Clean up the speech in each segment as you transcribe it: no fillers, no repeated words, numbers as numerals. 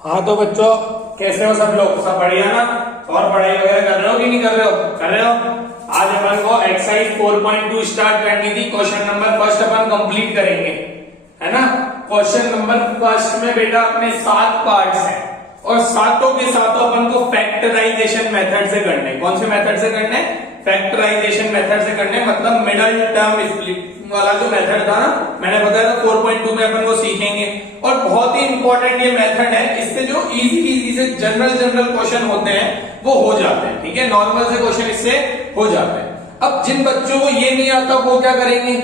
हाँ तो बच्चों, कैसे हो सब लोग? सब बढ़िया ना? और पढ़ाई वगैरह कर रहे हो कि नहीं कर रहे हो? कर रहे हो। आज अपन को एक्सरसाइज 4.2 स्टार्ट करनी थी। क्वेश्चन नंबर फर्स्ट अपन कंप्लीट करेंगे, है ना। क्वेश्चन नंबर फर्स्ट में बेटा अपने 7 पार्ट्स हैं और सातों के सातों अपन को फैक्टराइजेशन मेथड से करने। कौन से मेथड से करने? फैक्टराइजेशन मेथड से करने, मतलब मिडल टर्म स्प्लिट वाला जो मेथड था ना, मैंने बताया था 4.2 में अपन को सीखेंगे। और बहुत ही इंपॉर्टेंट ये मेथड है, इससे जो इजी से जनरल क्वेश्चन होते हैं वो हो जाते हैं। ठीक है, नॉर्मल से क्वेश्चन इससे हो जाते हैं। अब जिन बच्चों को ये नहीं आता वो क्या करेंगे,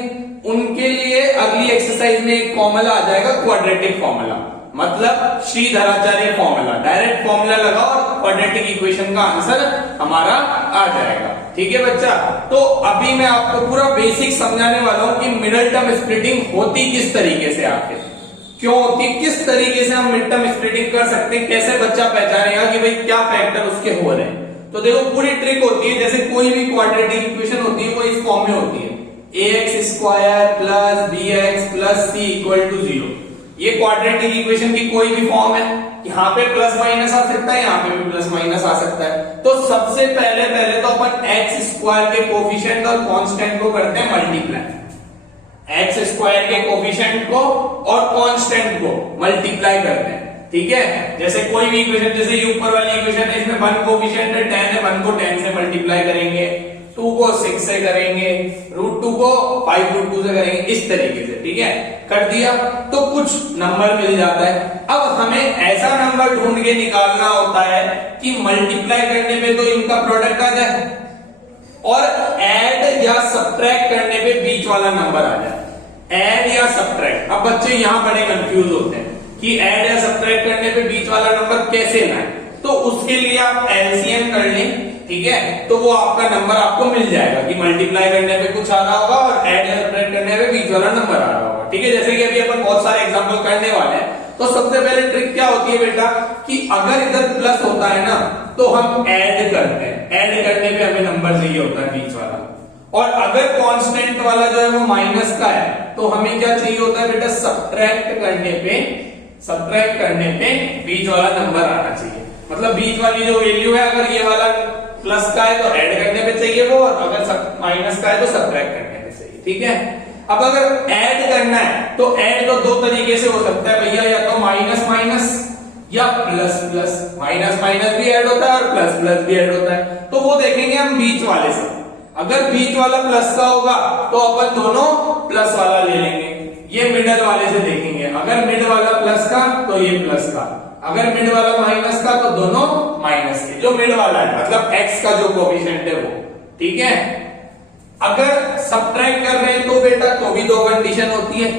उनके लिए अगली एक्सरसाइज में एक फॉर्मूला आ जाएगा, क्वाड्रेटिक फॉर्मूला, मतलब श्रीधराचार्य फॉर्मूला। डायरेक्ट फॉर्मूला लगाओ और क्वाड्रेटिक इक्वेशन का आंसर हमारा आ जाएगा। ठीक है बच्चा, तो अभी मैं आपको पूरा बेसिक समझाने वाला हूं कि मिडल टर्म स्प्लिटिंग होती किस तरीके से, आखिर क्यों होती, किस तरीके से हम मिड टर्म स्प्लिटिंग कर सकते हैं, कैसे बच्चा पहचानेगा कि भाई क्या फैक्टर उसके हो रहे हैं। तो देखो पूरी ट्रिक होती है, जैसे कोई भी क्वाड्रेटिक इक्वेशन होती है वो इस फॉर्म में होती है, ax² plus bx plus c equal to 0। ये क्वाड्रेटिक इक्वेशन की कोई भी फॉर्म है। यहाँ पे प्लस माइनस आ सकता है, यहाँ पे भी प्लस माइनस आ सकता है। तो सबसे पहले तो अपन x² के कोफिशिएंट और कांस्टेंट को करते हैं मल्टीप्लाई। x² के कोफिशिएंट को और कांस्टेंट को मल्टीप्लाई करते हैं। ठीक है, जैसे कोई भी इक्वेशन, जैसे ये ऊपर वाली इक्वेशन है, इसमें 1 कोफिशिएंट है 10 है, 1 को 10 से मल्टीप्लाई करेंगे, 2 को 6 से करेंगे, √2 को 5√2 से करेंगे, इस तरीके से। ठीक है, कर दिया तो कुछ नंबर मिल जाता है। अब हमें ऐसा नंबर ढूंढ के निकालना होता है कि मल्टीप्लाई करने पे तो इनका प्रोडक्ट आ जाए और ऐड या सब्ट्रैक्ट करने पे बीच वाला नंबर आ जाए। ऐड या सब्ट्रैक्ट, अब बच्चे यहां बड़े कंफ्यूज होते हैं कि ऐड या सब्ट्रैक्ट करने पे बीच वाला नंबर कैसे लाएं। तो उसके लिए आप एलसीएम कर लें। ठीक है, तो वो आपका नंबर आपको मिल जाएगा कि मल्टीप्लाई करने पे कुछ आ रहा होगा और ऐड या सब्ट्रैक्ट करने पे बीच वाला नंबर आ रहा होगा। ठीक है, जैसे कि अभी अपन बहुत सारे एग्जांपल करने वाले हैं। तो सबसे पहले ट्रिक क्या होती है बेटा, कि अगर इधर प्लस होता है ना तो हम ऐड करते हैं, ऐड करने पे हमें नंबर चाहिए होता है बीच वाला। और अगर कांस्टेंट वाला जो है वो माइनस का है तो हमें क्या चाहिए होता है बेटा, सब्ट्रैक्ट करने पे बीच वाला नंबर आना चाहिए। मतलब बीच वाली जो वैल्यू है, अगर ये वाला प्लस का है तो ऐड करने पे चाहिए वो, और अगर माइनस का है तो सब्ट्रैक्ट करने पे चाहिए। ठीक है, अब अगर ऐड करना है तो ऐड तो 2 तरीके से हो सकता है भैया, या तो माइनस माइनस या प्लस प्लस। माइनस माइनस भी ऐड होता है और प्लस प्लस भी ऐड होता है। तो वो देखेंगे हम बीच वाले से। अगर बीच वाला प्लस का होगा तो अपन दोनों प्लस वाला ले लेंगे। ये मिडल वाले से देखेंगे, अगर मिड वाला प्लस का तो ये प्लस का, अगर मिड वाला माइनस का तो दोनों माइनस के। जो मिड वाला है मतलब x का जो कोएफिशिएंट है वो। ठीक है, अगर सब्ट्रैक्ट कर रहे हैं तो बेटा तो भी 2 कंडीशन होती है,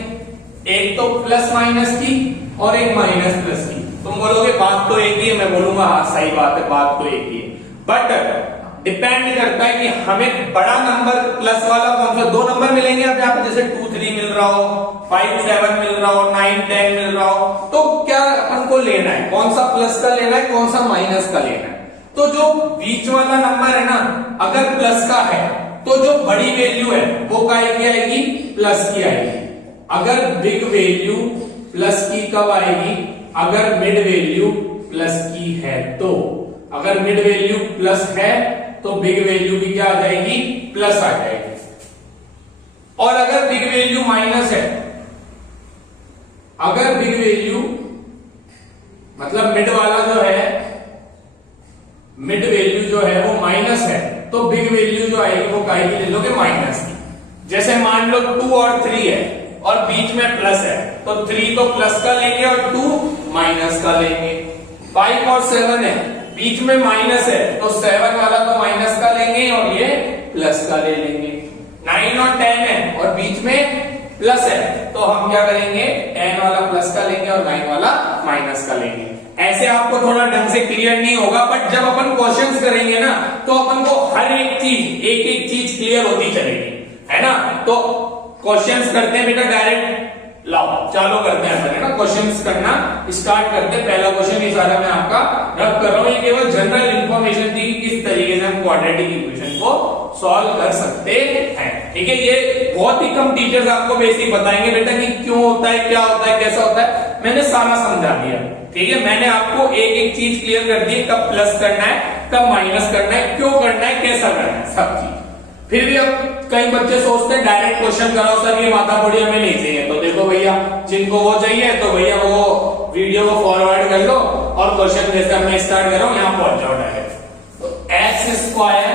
एक तो प्लस माइनस की और एक माइनस प्लस की। तुम बोलोगे बात तो एक ही है, मैं बोलूंगा हाँ सही बात है, बात तो एक ही है, बट डिपेंड करता है कि हमें बड़ा नंबर प्लस वाला कौन सा। 2 नंबर मिलेंगे अब यहाँ पे, जैसे 2 3 मिल रहा हो, 5 7 मिल रहा हो, 9 10 मिल रहा हो, तो क्या अपन को लेना है, कौन सा प्लस का लेना है, कौन सा माइनस का लेना है। तो जो बीच वाला नंबर है ना, अगर प्लस का है तो जो बड़ी वैल्यू है वो काय की आएगी, प्लस की आएगी। अगर बिग वैल्यू प्लस की कब आएगी, अगर मिड वैल्यू प्लस की है तो। अगर मिड वैल्यू प्लस है तो बिग वैल्यू भी क्या आ जाएगी, प्लस आ जाएगी। और अगर बिग वैल्यू माइनस है, अगर बिग वैल्यू मतलब मिड वाला जो है, मिड वैल्यू जो है वो माइनस है तो बिग वैल्यू जो आएगी वो काय की ले लोगे, माइनस की। जैसे मान लो 2 और 3 है और बीच में प्लस है तो 3 तो प्लस का लेंगे और 2 माइनस का लेंगे। 5 और 7 है, बीच में माइनस है तो 7 वाला तो माइनस का लेंगे और ये प्लस का ले लेंगे। 9 और 10 है और बीच में प्लस है तो हम क्या करेंगे, 10 वाला प्लस का लेंगे और 9 वाला माइनस का लेंगे। ऐसे आपको थोड़ा ढंग से क्लियर नहीं होगा, बट जब अपन क्वेश्चंस करेंगे ना तो अपन को हर एक चीज, एक एक चीज क्लियर होती चलेगी, है ना। तो क्वेश्चंस करते हैं बेटा, डायरेक्ट लाओ चालू करते हैं, है ना। क्वेश्चंस करना स्टार्ट करते हैं। पहला क्वेश्चन ये सारा मैं आपका रब कर रहा हूं, ये केवल जनरल इंफॉर्मेशन थी किस तरीके से हम क्वाड्रेटिक इक्वेशन को सॉल्व कर सकते हैं। ठीक है, ये बहुत ही कम टीचर्स आपको बेसिक बताएंगे बेटा कि क्यों होता है, क्या होता है, कैसा होता है। मैंने सारा समझा दिया। ठीक है, मैंने आपको एक एक चीज क्लियर कर दी, कब प्लस करना है, कब माइनस करना है, क्यों करना है, कैसा करना है, सब चीज। फिर भी अब कई बच्चे सोचते हैं डायरेक्ट क्वेश्चन कराओ सर, ये माथापड़ी हमें नहीं चाहिए। तो देखो भैया, जिनको वो चाहिए तो भैया वो वीडियो को फॉरवर्ड कर लो और क्वेश्चन जैसे मैं स्टार्ट कर रहा हूं यहां पहुंच जाओ डायरेक्ट। तो x square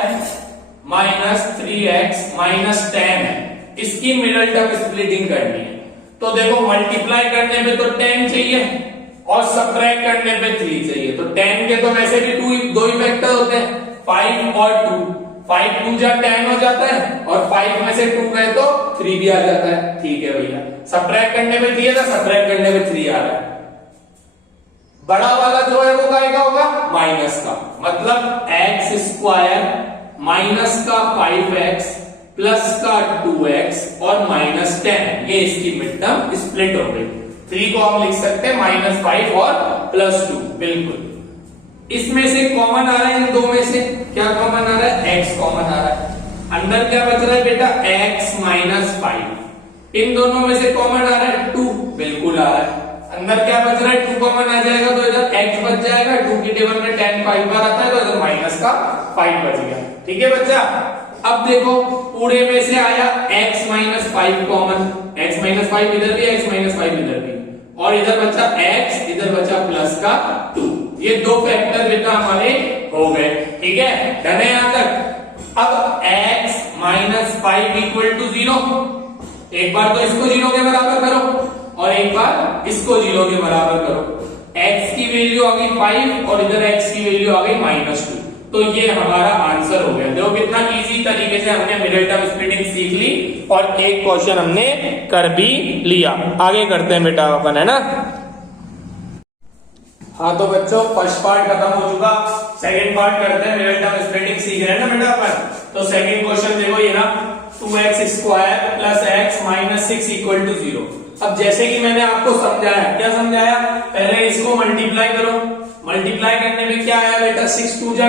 minus 3x minus 10 है, इसकी मिडल टर्म स्प्लिटिंग करनी है। तो देखो मल्टीप्लाई करने पे तो 10 चाहिए और सब्ट्रैक्ट करने पे 3 चाहिए। तो 10 के तो वैसे भी दो ही फैक्टर होते हैं, 5 और 2। 5 2 जा 10 हो जाता है और 5 में से 2 गए तो 3 भी आ जाता है। ठीक है भैया, सब्ट्रैक्ट करने पे 3 था, सब्ट्रैक्ट करने पे 3 आ रहा है। बड़ा वाला जो है वो क्या होगा, माइनस का, मतलब एक्स स्क्वायर माइनस का 5x प्लस का 2x और माइनस 10, ये इसकी मिड टर्म स्प्लिट हो गई। 3 को हम लिख सकते हैं -5 और +2, बिल्कुल। इसमें से कॉमन आ रहा है, इन दो में से क्या कॉमन आ रहा है, x कॉमन आ रहा है। अंदर क्या बच रहा है बेटा, x - 5। इन दोनों में से कॉमन आ रहा है 2, बिल्कुल आ रहा है। अंदर क्या बच रहा है, 2 कॉमन आ जाएगा तो इधर x बच जाएगा। 2 की टेबल में 10 5 बार आता है तो इधर माइनस का 5 बच गया। ठीक है बच्चा, अब देखो पूरे में से आया x - 5 कॉमन, x - 5 इधर भी, x - 5 इधर भी, और इधर बचा x, इधर बचा प्लस का 2। ये दो फैक्टर बेटा हमारे हो गए। ठीक है, डन है यहां तक। अब x - 5 इक्वल टू 0, एक बार तो इसको 0 के बराबर करो और एक बार इसको 0 के बराबर करो। x की वैल्यू आ गई 5 और इधर x की वैल्यू आ गई -2। तो ये हमारा आंसर हो गया। देखो कितना इजी तरीके से हमने मिडिल टर्म स्प्लिटिंग सीख ली और एक क्वेश्चन हमने कर भी लिया। आगे करते हैं बेटा अपन, है ना। हाँ तो बच्चों, फर्स्ट पार्ट खत्म हो चुका, सेकंड पार्ट करते हैं। मिडिल टर्म स्प्लिटिंग सीख रहे हैं ना बेटा अपन। तो सेकंड क्वेश्चन देखो ये ना, 2x square plus x minus 6 equal to 0। अब जैसे कि मैंने आपको समझाया, क्या समझाया, पहले इसको मल्टीप्लाई करो। मल्टीप्लाई करने में क्या आया बेटा, 6 2 जा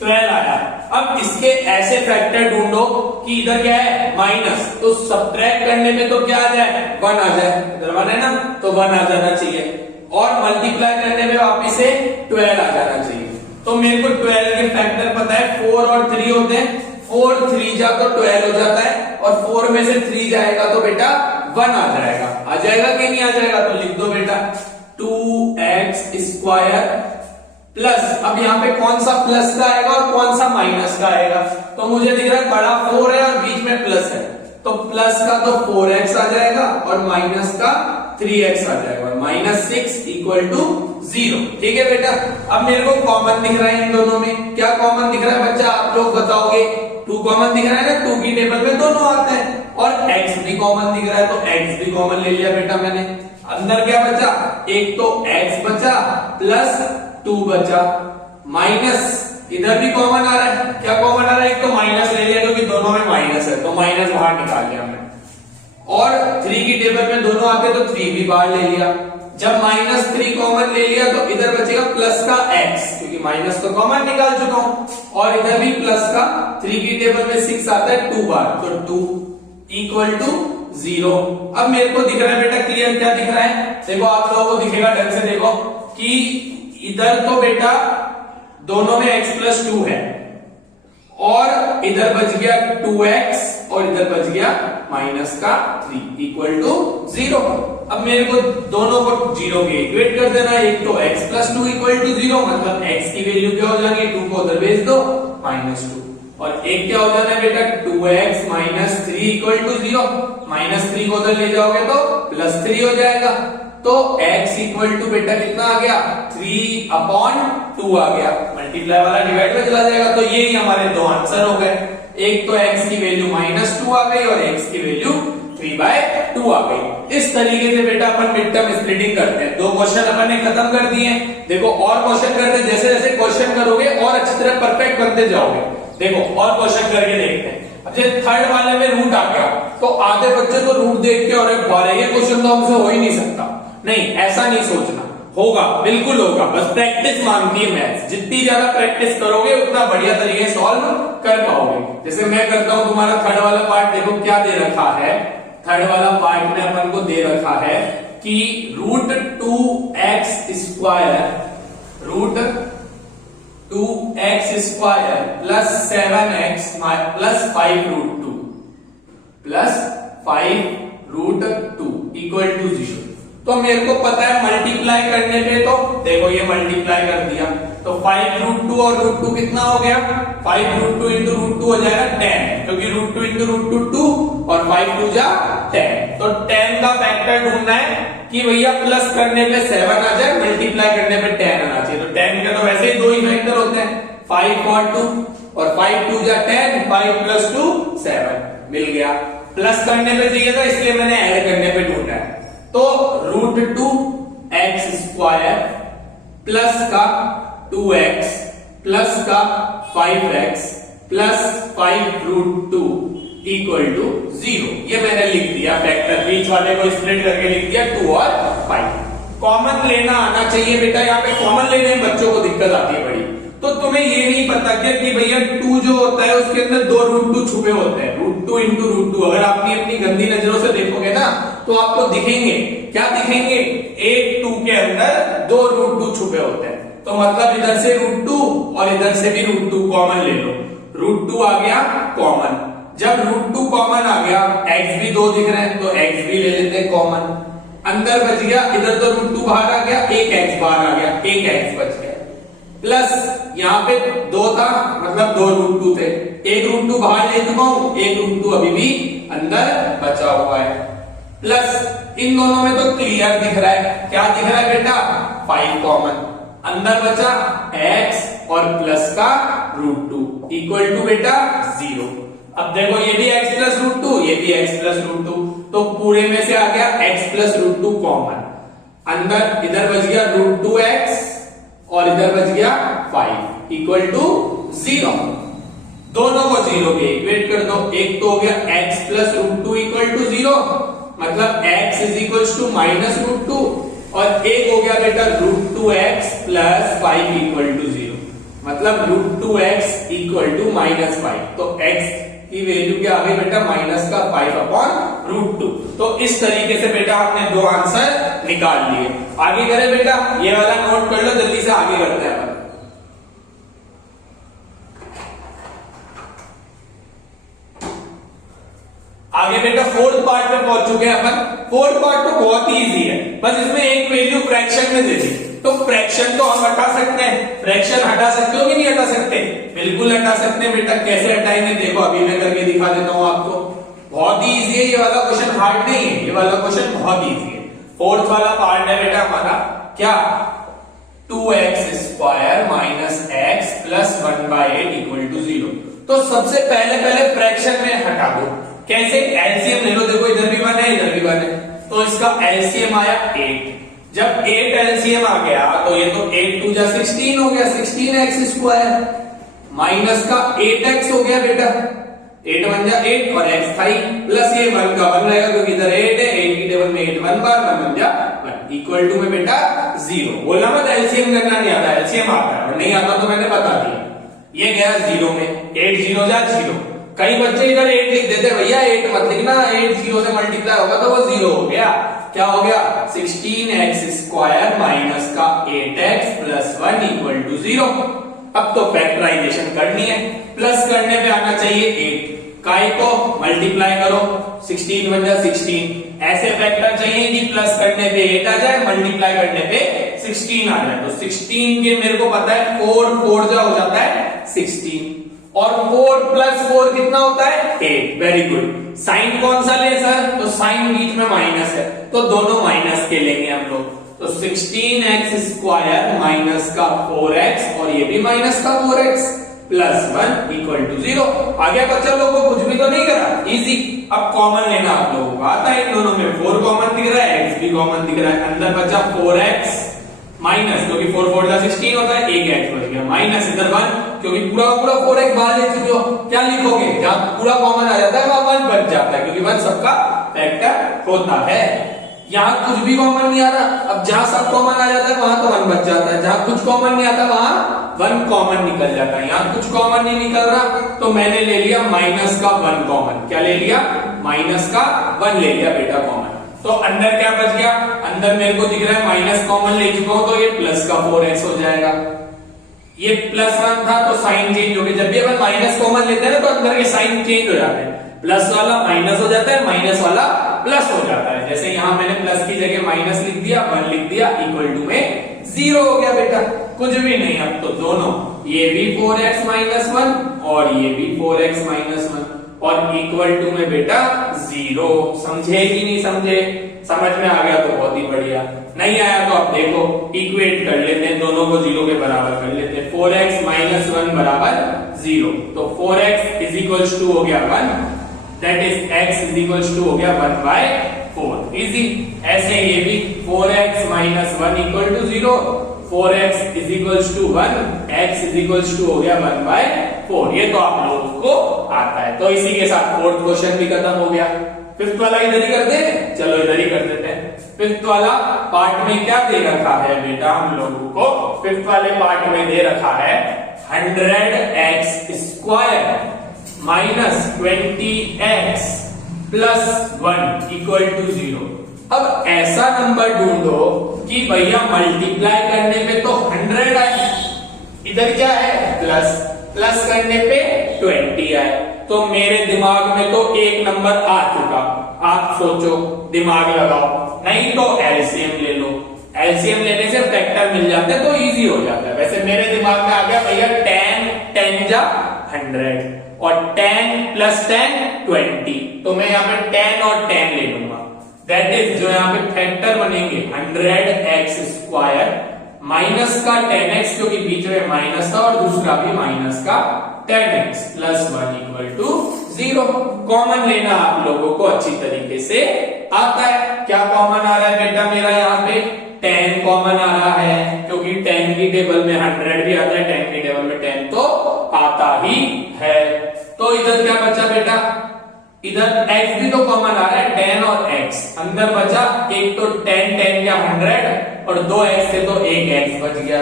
12 आया। अब इसके ऐसे फैक्टर ढूंढो कि इधर क्या है, माइनस, तो सब्ट्रैक्ट करने में तो क्या आ जाए, 1 आ जाए। इधर 1 है ना, तो 1 आ जाना चाहिए। और मल्टीप्लाई करने में वापिस से 12 आ जाना चाहिए। तो मेरे को 12 के फैक्टर पता है, 4 और 3 होते हैं। 4 3 जा तो 12 हो जाता है और 4 में से 3 जाएगा तो बेटा 1 आ जाएगा। आ जाएगा कि नहीं आ जाएगा, तो लिख दो बेटा 2x स्क्वायर प्लस, अब यहाँ पे कौन सा प्लस का आएगा और कौन सा माइनस का आएगा। तो मुझे दिख रहा है बड़ा 4 है और बीच में प्लस है, तो प्लस का तो 4x आ जाएगा और माइनस का 3x आ जाएगा, -6 इक्वल टू 0। ठीक है बेटा, अब मेरे को कॉमन दिख रहा है इन दोनों में। क्या कॉमन दिख रहा है बच्चा, आप लोग बताओगे। 2 कॉमन दिख रहा है ना, 2 की टेबल में दोनों आते हैं। और x भी कॉमन दिख रहा है तो x भी कॉमन ले लिया बेटा मैंने। अंदर क्या बचा, एक तो x बचा प्लस 2 बचा, माइनस इधर भी कॉमन आ रहा है। क्या कॉमन आ रहा है, एक तो माइनस ले लिया क्योंकि दोनों में माइनस है, तो माइनस बाहर निकाल लिया मैंने। और 3 की टेबल में दोनों आते तो 3 भी बाहर ले लिया। जब -3 कॉमन ले लिया तो इधर बचेगा प्लस का x, क्योंकि माइनस तो कॉमन निकाल चुका हूं। और इधर भी प्लस का, 3 की टेबल में 6 आता है 2 बार, तो 2 इक्वल टू 0। अब मेरे को दिख रहा है बेटा क्लियर, क्या दिख रहा है, देखो आप लोगों को दिखेगा ढंग से, देखो कि इधर तो बेटा दोनों में x प्लस 2 है और इधर बच गया 2x और इधर बच गया माइनस का 3 इक्वल टू 0। अब मेरे को दोनों को 0 के इक्वेट कर देना है। एक तो x प्लस 2 इक्वल टू 0, मतलब x की वैल्यू क्या हो जाएगी, 2 को उधर भेज दो -2, और एक क्या हो जाना है बेटा 2x माइनस 3 इक्वल टू 0, -3 को उधर ले जाओगे तो +3 हो जाएगा। तो x इक्वल टू बेटा कितना आ गया, 3/2 आ गया। मल्टीप्लाई वाला डिवाइड में चला जाएगा। तो ये हमारे दो आंसर हो गए। एक तो x की वैल्यू -2 आ गई और x की वैल्यू 3/2 आ गई। इस तरीके से बेटा अपन मिड टर्म स्प्लिटिंग करते हैं। 2 क्वेश्चन अपन ने खत्म कर दिए। देखो और क्वेश्चन करते हैं, जैसे जैसे क्वेश्चन करोगे और अच्छी तरह परफेक्ट बनते जाओगे। देखो और क्वेश्चन करके देखते हैं। अब जैसे थर्ड वाले में रूट आ गया तो आधे बच्चे तो रूट देख के और ये क्वेश्चन तो हमसे हो ही नहीं सकता। नहीं, ऐसा नहीं सोचना, होगा, बिल्कुल होगा। बस प्रैक्टिस मांगती है मैथ्स। जितनी ज्यादा प्रैक्टिस करोगे उतना बढ़िया तरीके से सॉल्व कर पाओगे। जैसे मैं करता हूं, तुम्हारा थर्ड वाला पार्ट देखो क्या दे रखा है। थर्ड वाला पार्ट में अपन को दे रखा है कि root 2x² plus 7x plus 5√2 equal to 0। तो मेरे को पता है मल्टीप्लाई करने पे, तो देखो ये मल्टीप्लाई कर दिया तो 5√2 और √2 कितना हो गया, 5√2 इंटू √2 हो जाएगा 10, क्योंकि √2 इंटू √2 2 और 5 2 जा 10। तो 10 का फैक्टर ढूंढना है कि भैया प्लस करने पे 7 आ जाए, मल्टीप्लाई करने पे 10 आना चाहिए। तो 10 के तो वैसे ही दो ही फैक्टर होते हैं, 5 और 2, और 5 2 जा 10, 5 प्लस 2 7 मिल गया। प्लस करने पे चाहिए था इसलिए मैंने ऐड करने पे ढूंढा है। तो √2x² प्लस का 2x प्लस का 5x प्लस 5√2 इक्वल टू 0। ये मैंने लिख दिया फैक्टर, बीच वाले को स्प्लिट करके लिख दिया 2 और 5। कॉमन लेना आना चाहिए बेटा, यहाँ पे कॉमन लेने में बच्चों को दिक्कत आती है बड़ी। तो तुम्हें ये नहीं पता क्या कि भैया 2 जो होता है उसके अंदर 2 √2 छुपे होते हैं, √2 इंटू √2। अगर आपने अपनी गंदी नजरों से देखोगे ना तो आपको दिखेंगे, क्या दिखेंगे, एक 2 के अंदर 2 √2 छुपे होते हैं। तो मतलब इधर से √2 और इधर से भी √2 कॉमन ले लो, √2 आ गया कॉमन। जब √2 कॉमन आ गया, x भी 2 दिख रहे हैं तो x भी ले लेते हैं कॉमन, अंदर बच गया, इधर तो √2 बाहर आ गया, एक x बाहर आ गया, एक x बच गया। प्लस यहाँ पे 2 था मतलब 2 √2 थे, एक √2 बाहर ले चुका हूं, एक √2 अभी भी अंदर बचा हुआ है। प्लस इन दोनों में तो क्लियर दिख रहा है, क्या दिख रहा है बेटा, 5 कॉमन, अंदर बचा x और प्लस का √2 इक्वल टू बेटा 0। अब देखो ये भी x प्लस √2, ये भी x प्लस √2, तो पूरे में से आ गया x प्लस √2 कॉमन, अंदर इधर बच गया √2x और इधर बच गया 5 इक्वल टू 0। दोनों को 0 पे इक्वेट कर दो, एक तो हो गया x प्लस √2 इक्वल टू 0, मतलब x is equal to minus √2, और एक हो गया बेटा √2x प्लस 5 इक्वल टू 0, मतलब √2x इक्वल टू -5। तो x की वैल्यू क्या आ गई बेटा, -5/√2। तो इस तरीके से बेटा आपने 2 आंसर निकाल लिए। आगे करें बेटा, ये वाला नोट कर लो, जल्दी से आगे करते हैं अपन। आगे बेटा फोर्थ पार्ट पे पहुंच चुके हैं अपन। फोर्थ पार्ट तो बहुत ही इजी है, बस इसमें एक वैल्यू फ्रैक्शन में दे दी, तो फ्रैक्शन तो हम हटा सकते हैं। फ्रैक्शन हटा सकते हो कि नहीं हटा सकते, बिल्कुल हटा सकते हैं बेटा। कैसे हटाएंगे देखो, अभी मैं करके दिखा देता हूं आपको, बहुत ही इजी है ये वाला क्वेश्चन, हार्ड नहीं है ये वाला क्वेश्चन, बहुत इजी है। फोर्थ वाला पार्ट है बेटा हमारा क्या, 2x² minus x plus 1/8 equal to 0। तो सबसे पहले फ्रैक्शन में हटा दो। कैसे, एलसीएम ले लो, देखो इधर भी 1 है इधर भी 1 है, तो इसका एलसीएम आया 8। जब 8 एलसीएम आ गया तो ये तो 8 2 जा 16 हो गया, 16x² माइनस का 8x हो गया बेटा, 8 1 जा 8 और x था ही, प्लस ये 1 का 1 रहेगा क्योंकि इधर 8 है, 8 की टेबल में 8 1 बार 1 1 जा 1 इक्वल टू में बेटा 0। बोलना मत एलसीएम करना नहीं आता, एलसीएम आता है, और नहीं आता तो मैंने बता दिया। ये गया 0 में, 8 0 जा 0। कई बच्चे इधर 8 लिख देते, भैया 8 मत लिखना, 8 0 से मल्टीप्लाई होगा तो वो 0 हो गया। क्या हो गया, 16x² माइनस का 8x प्लस 1 इक्वल टू 0। अब तो फैक्टराइजेशन करनी है, प्लस करने पे आना चाहिए 8, काय को मल्टीप्लाई करो, 16 1 जा 16। ऐसे फैक्टर चाहिए कि प्लस करने पे 8 आ जाए, मल्टीप्लाई करने पे 16 आ जाए। तो 16 के मेरे को पता है 4 4 जा हो जाता है 16, और 4 प्लस 4 कितना होता है 8। Very good. साइन कौन सा ले सर, तो साइन बीच में माइनस है तो दोनों माइनस के लेंगे हम लोग। तो 16x² माइनस का 4x और ये भी माइनस का 4x प्लस 1 इक्वल टू 0। आगे बच्चा लोगों को कुछ भी तो नहीं करा, इजी। अब कॉमन लेना आप लोगों को आता है, इन दोनों में 4 कॉमन दिख रहा है, x भी कॉमन दिख रहा है, अंदर बचा 4x माइनस, क्योंकि 4 4 जा 16 होता है, एक x बच गया, माइनस इधर 1 क्योंकि पूरा 4x बाहर ले चुके हो। क्या लिखोगे, जहां पूरा कॉमन आ जाता है वहां 1 बच जाता है, क्योंकि 1 सबका फैक्टर होता है। यहाँ कुछ भी कॉमन नहीं आ रहा, अब जहां सब कॉमन आ जाता है वहां तो 1 बच जाता है, जहां कुछ कॉमन नहीं आता वहां 1 कॉमन निकल जाता है। यहाँ कुछ कॉमन नहीं निकल रहा तो मैंने ले लिया माइनस का 1 कॉमन। क्या ले लिया, माइनस का 1 ले लिया बेटा कॉमन। तो अंदर क्या बच गया, अंदर मेरे को दिख रहा है माइनस कॉमन ले चुका हूं तो ये प्लस का 4x हो जाएगा। ये +1 था तो साइन चेंज हो गया। जब भी अपन माइनस कॉमन लेते हैं ना तो अंदर के साइन चेंज हो जाते हैं, प्लस वाला माइनस हो जाता है, माइनस वाला प्लस हो जाता है। जैसे यहां मैंने प्लस की जगह माइनस लिख दिया, 1 लिख दिया, इक्वल टू में 0 हो गया बेटा, कुछ भी नहीं। अब तो दोनों ये भी 4x माइनस 1 और ये भी 4x माइनस 1 और इक्वल टू में बेटा 0। समझे कि नहीं समझे? समझ में आ गया तो बहुत ही बढ़िया, नहीं आया तो आप देखो इक्वेट कर लेते हैं, दोनों को 0 के बराबर कर लेते हैं। 4x माइनस 1 बराबर 0, तो 4x इज इक्वल्स टू हो गया 1, that is x is equals to हो गया 1/4। इजी। ऐसे ये भी 4x minus 1 equal to 0, 4x is equals to 1, x is equals to हो गया 1/4। ये तो आप लोगों को आता है। तो इसी के साथ फोर्थ क्वेश्चन भी खत्म हो गया। फिफ्थ वाला इधर ही कर दे, चलो इधर ही कर देते हैं। फिफ्थ वाला पार्ट में क्या दे रखा है बेटा हम लोगों को? फिफ्थ वाले पार्ट में दे रखा है 100x square minus 20x plus 1 equal to 0। अब ऐसा नंबर ढूंढो कि भैया मल्टीप्लाई करने पे तो 100 आए, इधर क्या है प्लस, प्लस करने पे 20 आए। तो मेरे दिमाग में तो एक नंबर आ चुका, आप सोचो, दिमाग लगाओ, नहीं तो एलसीएम ले लो। एलसीएम लेने से फैक्टर मिल जाते हैं तो इजी हो जाता है। वैसे मेरे दिमाग में आ गया भैया 10 जा 100 और 10 प्लस 10 20, तो मैं यहाँ पे 10 और 10 ले लूंगा। दैट इज जो यहाँ पे फैक्टर बनेंगे 100x स्क्वायर माइनस का 10x, क्योंकि बीच में माइनस था, और दूसरा भी माइनस का 10x plus 1 equal to 0। Common लेना आप लोगों को अच्छी तरीके से आता है। क्या कॉमन आ रहा है बेटा मेरा यहाँ पे? 10 कॉमन आ रहा है, क्योंकि 10 की टेबल में 100 भी आता है, 10 की टेबल में 10 तो आता ही है। तो इधर क्या बचा बेटा? इधर x भी तो कॉमन आ रहा है, 10 और x। अंदर बचा एक तो 10 या 100 और 2x से तो एक x बच गया,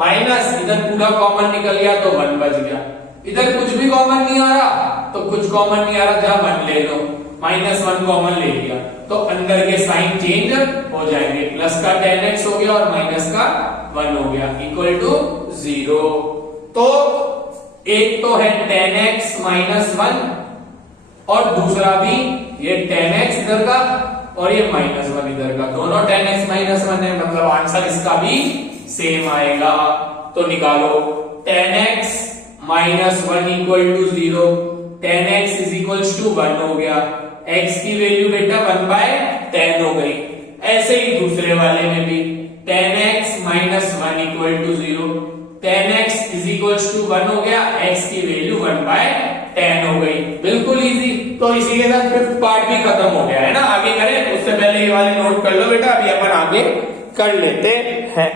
माइनस इधर पूरा कॉमन निकल गया तो 1 बच गया। इधर कुछ भी कॉमन नहीं आ रहा तो कुछ कॉमन नहीं आ रहा, जहां 1 ले लो, -1 कॉमन ले लिया तो अंदर के साइन चेंज हो जाएंगे, प्लस का 10x हो गया और माइनस का 1 हो गया इक्वल टू 0। तो एक तो है 10x माइनस 1 और दूसरा भी ये 10x इधर का और ये -1 इधर का, दोनों 10x माइनस 1 है, मतलब आंसर इसका भी सेम आएगा। तो निकालो 10x minus 1 equal to 0, 10x is equal to 1 हो गया, x की वैल्यू बेटा 1/10 हो गई। ऐसे ही दूसरे वाले में भी 10x minus 1 equal to 0, 10x is equal to 1 हो गया, x की वैल्यू 1/10 हो गई। बिल्कुल इजी। तो इसी के साथ फिफ्थ पार्ट भी खत्म हो गया है ना। आगे करें उससे पहले ये वाले नोट कर लो बेटा, अभी अपन आगे कर लेते हैं।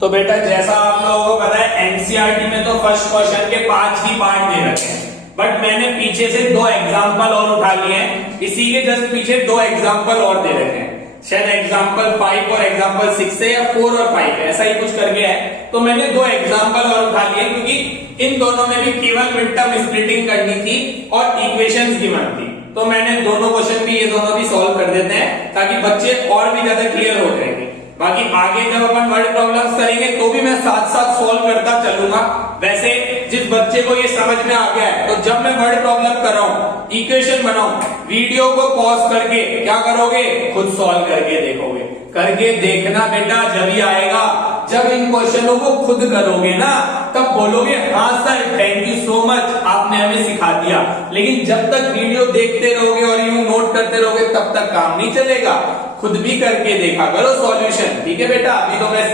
तो बेटा जैसा आप लोगों को पता है एनसीईआरटी में तो फर्स्ट क्वेश्चन के 5 ही पार्ट दे रखे हैं, बट मैंने पीछे से 2 एग्जांपल और उठा लिए हैं, इसी के जस्ट पीछे 2 एग्जांपल और दे रखे हैं, शायद एग्जांपल 5 और एग्जांपल 6 है या 4 और 5 है, ऐसा ही कुछ करके है। तो मैंने 2 एग्जांपल और उठा लिए क्योंकि इन दोनों में भी केवल मिड टर्म स्प्लिटिंग करनी थी और इक्वेशंस गिवन थी, तो मैंने दोनों क्वेश्चन भी ये दोनों भी सॉल्व कर देते हैं ताकि बच्चे और भी ज्यादा क्लियर हो जाएंगे। बाकी आगे जब अपन वर्ड प्रॉब्लम्स करेंगे तो भी मैं साथ साथ सॉल्व करता चलूंगा। वैसे जिस बच्चे को ये समझ में आ गया है तो जब मैं वर्ड प्रॉब्लम कर रहा हूं, इक्वेशन बनाऊं, वीडियो को पॉज करके क्या करोगे, खुद सॉल्व करके देखोगे। करके देखना बेटा जब ही आएगा जब इन क्वेश्चनों को खुद करोगे ना, तब बोलोगे हाँ sir thank you so much, आपने हमें सिखा दिया। लेकिन जब तक वीडियो देखते रहोगे और यूं नोट करते रहोगे तब तक काम नहीं चलेगा। खुद भी करके देखा करो सॉल्यूशन, ठीक है बेटा। अभी तो मैं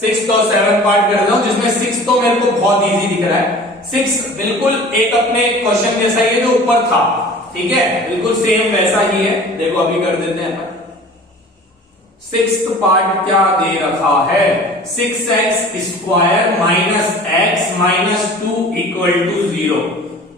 6 और 7 पार्ट कर रहा हूं, जिसमें 6 तो मेरे को बहुत इजी दिख रहा है। 6 बिल्कुल एक अपने क्वेश्चन जैसा ही है जो ऊपर था, ठीक है, बिल्कुल सेम वैसा ही है। देखो अभी कर देते हैं। 6th पार्ट क्या दे रखा है, 6x square minus x minus 2 equal to 0।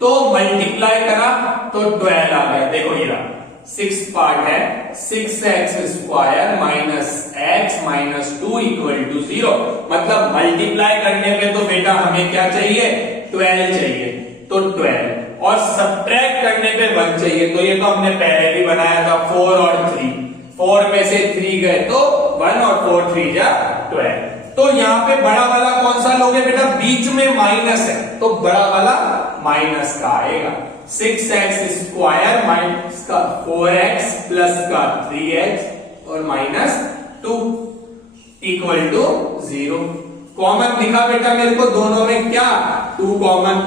तो मल्टीप्लाई करा तो 12 आ गया। देखो ये रहा 6th पार्ट है, 6x square minus x minus 2 equal to 0। मतलब मल्टीप्लाई करने पे तो बेटा हमें क्या चाहिए, 12 चाहिए। तो 12 और सब्ट्रैक्ट करने पे 1 चाहिए, तो ये तो हमने पहले भी बनाया था 4 और 3, 4 में से 3 गए तो 1 और 4 3 जा 12। तो यहाँ पे बड़ा वाला कौन सा लोगे बेटा, बीच में माइनस है तो बड़ा वाला माइनस का आएगा, 6x स्क्वायर माइनस का 4x प्लस का 3x और माइनस 2 इक्वल टू 0। कॉमन दिखा बेटा मेरे को दोनों में, क्या 2 कॉमन,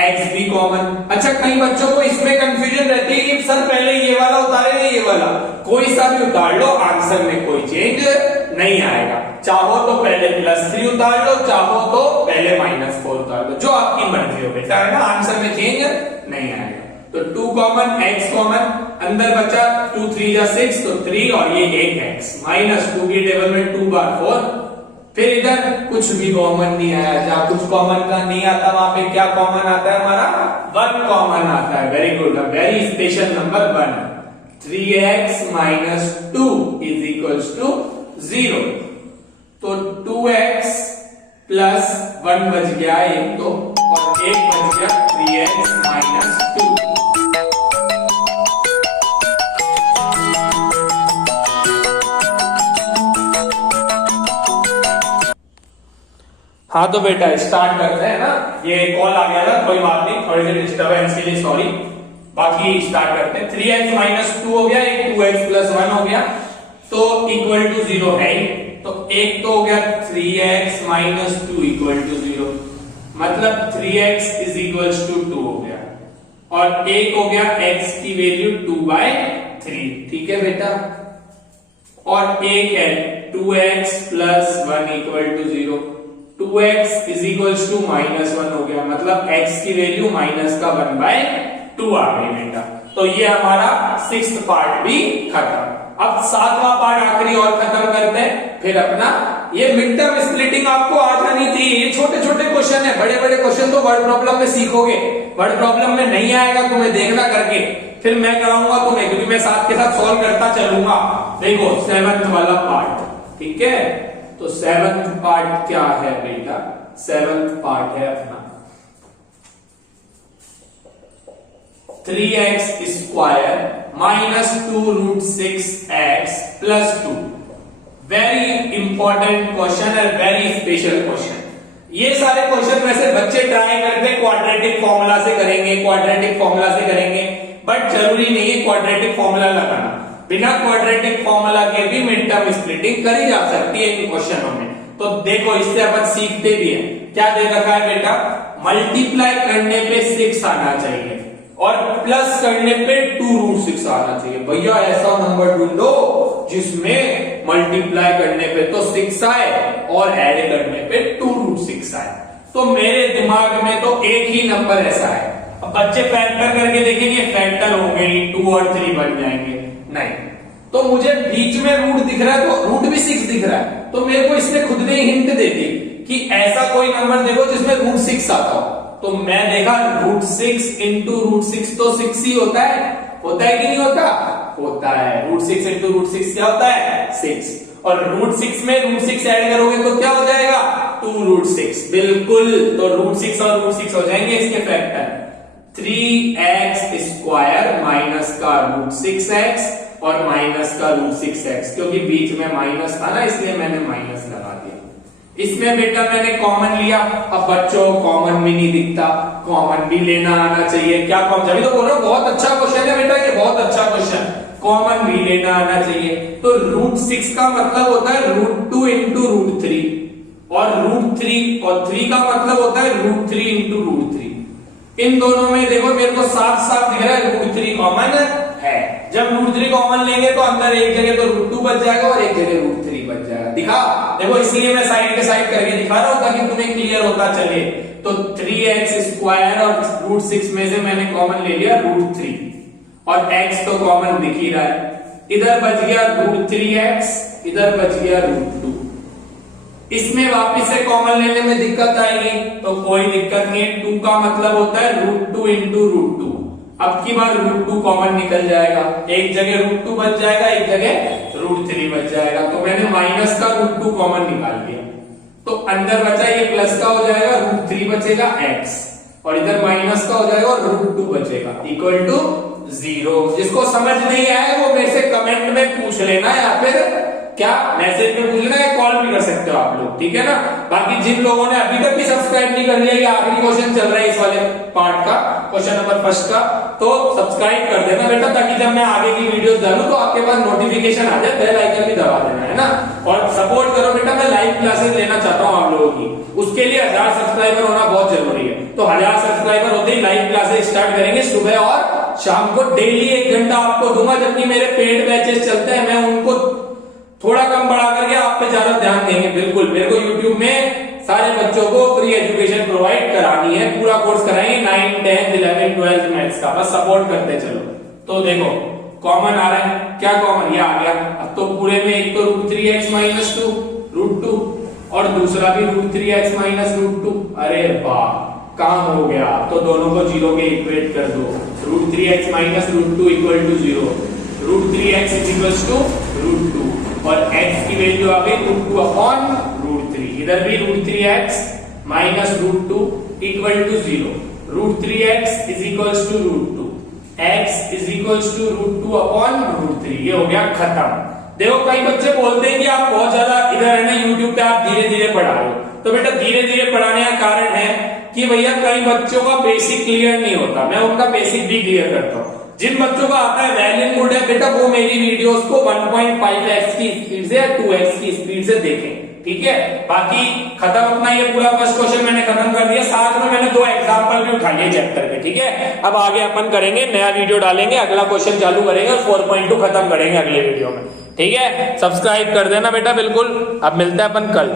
x भी कॉमन। अच्छा कई बच्चों को इसमें कंफ्यूजन रहती है कि सर पहले ये वाला उतारे या ये वाला, कोई सा भी उतार लो आंसर में कोई चेंज नहीं आएगा। चाहो तो पहले +3 उतार लो, चाहो तो पहले -4 उतार लो, जो आपकी मर्जी हो बेटा, है ना, आंसर में चेंज नहीं आएगा। तो 2 कॉमन, x कॉमन, अंदर बचा 2 3 जा 6 तो 3 और ये 1x, -2 की टेबल में 2 बार 4। फिर इधर कुछ भी कॉमन नहीं आया, जहां कुछ कॉमन का नहीं आता वहां पे क्या कॉमन आता है हमारा, 1 कॉमन आता है। Very good, very special number 1। 3x - 2 is equals to 0। तो 2x प्लस 1 बच गया 1 तो, और 1 बच गया 3x - 2। हाँ तो बेटा स्टार्ट करते हैं ना, ये कॉल आ गया था, कोई बात नहीं, थोड़ी सी डिस्टर्बेंस के लिए सॉरी। बाकी स्टार्ट करते हैं। 3x - 2 हो गया, एक 2x + 1 हो गया, तो इक्वल टू 0 है ही, तो एक तो हो गया 3x - 2 इक्वल टू 0, मतलब 3x इज इक्वल्स टू 2 हो गया, और एक हो गया x की वैल्यू 2/3, ठीक है बेटा, और एक है 2x + 1 equal to 0, 2x is equals to -1 हो गया, मतलब x की वैल्यू -1/2 आ गई बेटा। तो ये हमारा 6th पार्ट भी खत्म। अब 7वां पार्ट आखिरी और खत्म करते हैं, फिर अपना ये मिड टर्म स्प्लिटिंग आपको आ जानी चाहिए। ये छोटे छोटे क्वेश्चन है, बड़े बड़े क्वेश्चन तो वर्ड प्रॉब्लम में सीखोगे, वर्ड प्रॉब्लम में नहीं आएगा तुम्हें, देखना करके, फिर मैं कराऊंगा तुम्हें, क्योंकि मैं साथ के साथ सॉल्व करता चलूंगा। देखो 7th वाला पार्ट, ठीक है, तो 7th पार्ट क्या है बेटा, 7th पार्ट है अपना 3x square -2√6x + 2। Very important question है, वेरी स्पेशल क्वेश्चन। ये सारे क्वेश्चन वैसे बच्चे ट्राई करते हैं क्वाड्रेटिक फॉर्मूला से करेंगे, क्वाड्रेटिक फॉर्मूला से करेंगे, बट जरूरी नहीं है क्वाड्रेटिक फॉर्मूला लगाना, बिना क्वाड्रेटिक फॉर्मूला के भी मिड टर्म स्प्लिटिंग करी जा सकती है इन क्वेश्चनों में। तो देखो इससे अपन सीखते भी हैं। क्या दे रखा है बेटा, मल्टीप्लाई करने पे 6 आना चाहिए और प्लस करने पे 2√6 आना चाहिए। भैया ऐसा नंबर ढूंढो जिसमें मल्टीप्लाई करने पे तो 6 आए और ऐड करने पे 2√6 आए। तो मेरे दिमाग में तो एक ही नंबर ऐसा है। अब बच्चे फैक्टर करके देखेंगे, फैक्टर हो गई 2 और 3 बन जाएंगे, नहीं, तो मुझे बीच में रूट दिख रहा है, तो रूट भी 6 दिख रहा है, तो मेरे को इसने खुद ने हिंट दे दी कि ऐसा कोई नंबर देखो जिसमें √6 आता हो। तो मैं देखा √6 × √6 तो 6 ही होता है कि नहीं होता, होता है। √6 × √6 क्या होता है, 6, और √6 में √6 ऐड करोगे तो क्या हो जाएगा, 2√6, बिल्कुल। तो √6 और √6 हो जाएंगे इसके फैक्टर। 3x स्क्वायर माइनस का √6x और माइनस का √6x, क्योंकि बीच में माइनस था ना इसलिए मैंने माइनस लगा दिया। इसमें बेटा मैंने कॉमन लिया। अब बच्चों कॉमन भी नहीं दिखता, कॉमन भी लेना आना चाहिए। क्या कॉमन, जब तो बोल रहा हूं बहुत अच्छा क्वेश्चन है बेटा, ये बहुत अच्छा क्वेश्चन, कॉमन भी लेना आना चाहिए। तो √6 का मतलब होता है √2 × √3, और √3 और 3 का मतलब होता है √3 × √3। इन दोनों में देखो मेरे को साफ साफ दिख रहा है √3 कॉमन है। जब √3 कॉमन लेंगे तो अंदर एक जगह तो √2 बच जाएगा और एक जगह √3 बच जाएगा। दिखा, देखो इसलिए मैं साइड के साइड करके दिखा रहा हूं ताकि तुम्हें क्लियर होता चले। तो 3x स्क्वायर और √6 में से मैंने कॉमन ले लिया √3, और x तो कॉमन दिख ही रहा है। इधर बच गया √3x, इधर बच गया √2। इसमें वापिस से कॉमन लेने में दिक्कत आएगी, तो कोई दिक्कत नहीं है। 2 का मतलब होता है √2 × √2। अब की बार √2 कॉमन निकल जाएगा, एक जगह √2 बच जाएगा, एक जगह √3 बच जाएगा। तो मैंने माइनस का √2 कॉमन निकाल लिया, तो अंदर बचा ये प्लस का हो जाएगा, √3 बचेगा x, और इधर माइनस का हो जाएगा और √2 बचेगा इक्वल टू 0। जिसको समझ नहीं आया वो मेरे से कमेंट में पूछ लेना या फिर क्या मैसेज में पूछ लेना या कॉल भी कर सकते हो आप लोग, ठीक है ना। बाकी जिन लोगों ने अभी तक भी सब्सक्राइब नहीं कर लिया, ये आखिरी क्वेश्चन चल रहा है इस वाले पार्ट का, क्वेश्चन नंबर फर्स्ट का, तो सब्सक्राइब कर देना बेटा, ताकि जब मैं आगे की वीडियोस डालूं तो आपके पास नोटिफिकेशन आ जाए, बेल आइकन भी दबा देना है ना। और सपोर्ट करो बेटा, मैं लाइव क्लासेस लेना चाहता हूँ आप लोगों की, उसके लिए 1000 सब्सक्राइबर होना बहुत जरूरी है। तो 1000 सब्सक्राइबर होते ही लाइव क्लासेस स्टार्ट करेंगे सुबह और शाम को, डेली 1 घंटा आपको दूंगा। जबकि मेरे पेड बैचेस चलते हैं, मैं उनको थोड़ा कम बढ़ा करके आप पे ज्यादा ध्यान देंगे। बिल्कुल, मेरे को YouTube में सारे बच्चों को फ्री एजुकेशन प्रोवाइड करानी है, पूरा कोर्स कराएंगे 9, 10, 11, 12 मैथ्स का, बस सपोर्ट करते चलो। तो देखो कॉमन आ रहा है, क्या कॉमन, ये आ गया। अब तो पूरे में एक तो √3x - 2 √2 और दूसरा भी √3x - √2। अरे वाह, काम हो गया। तो दोनों को 0 के इक्वेट कर दो, √3x - √2 equal to 0, √3x equals to √2 और x की वैल्यू आ गई √2 अपॉन √3। इधर भी √3x - √2 equal to 0, √3x is equals to √2, x is equals to √2 upon √3। ये हो गया खत्म। देखो कई बच्चे बोलते हैं कि आप बहुत ज्यादा इधर है ना YouTube पे आप धीरे धीरे पढ़ा रहे हो, तो बेटा धीरे धीरे पढ़ाने का कारण है कि भैया कई बच्चों का बेसिक क्लियर नहीं होता, मैं उनका बेसिक भी क्लियर करता हूँ। जिन बच्चों का आता है वेल एंड गुड है बेटा, वो मेरी वीडियोस को 1.5x की स्पीड से या 2x की स्पीड से देखें, ठीक है। बाकी खत्म अपना ये पूरा फर्स्ट क्वेश्चन मैंने खत्म कर दिया, साथ में मैंने 2 एग्जांपल भी उठा लिए चैप्टर के, ठीक है। अब आगे अपन करेंगे, नया वीडियो डालेंगे, अगला क्वेश्चन चालू करेंगे और 4.2 खत्म करेंगे अगले वीडियो में, ठीक है। सब्सक्राइब कर देना बेटा बिल्कुल। अब मिलते हैं अपन कल।